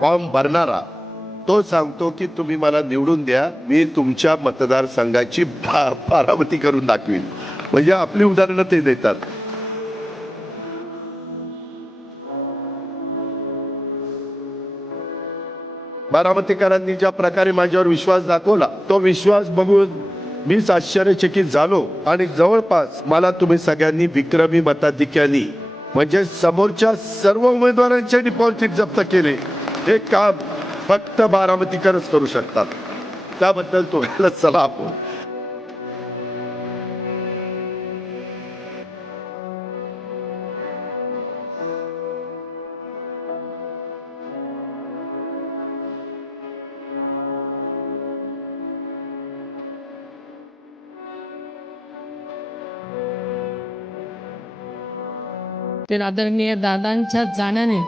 Form भरणारा तो सांगतो की तुम्ही मला निवडून द्या, मी तुमच्या मतदारसंघाची बारामती करून दाखवीन. म्हणजे आपली उदाहरणं ते देतात. बारामतीकरांनी ज्या प्रकारे माझ्यावर विश्वास दाखवला, तो विश्वास बघून मीच आश्चर्यचकित झालो. आणि जवळपास मला तुम्ही सगळ्यांनी विक्रमी मताधिक्याने म्हणजे समोरच्या सर्व उमेदवारांचे डिपॉझिट जप्त केले. हे काम फक्त बारामतीकरच करू शकतात. त्याबद्दल तुम्हाला सलाम. ते आदरणीय दादांच्या जाण्याने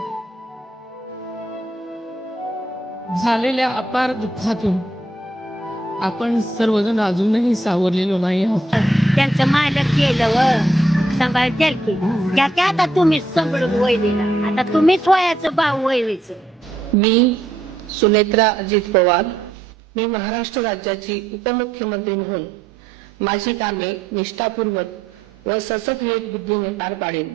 झालेल्या अपार दुःखातून आपण सर्वजण अजूनही सावरलेलो नाही आहोत. त्यांचं मालक गेलं सांभाळ की त्याच्या आता तुम्ही सगळं वैलेला आता तुम्हीच वयाचं भाव वैलेच. मी सुनेत्रा अजित पवार, मी महाराष्ट्र राज्याची उपमुख्यमंत्री म्हणून माझी कामे निष्ठापूर्वक व ससत बुद्धीने पार पाडेन.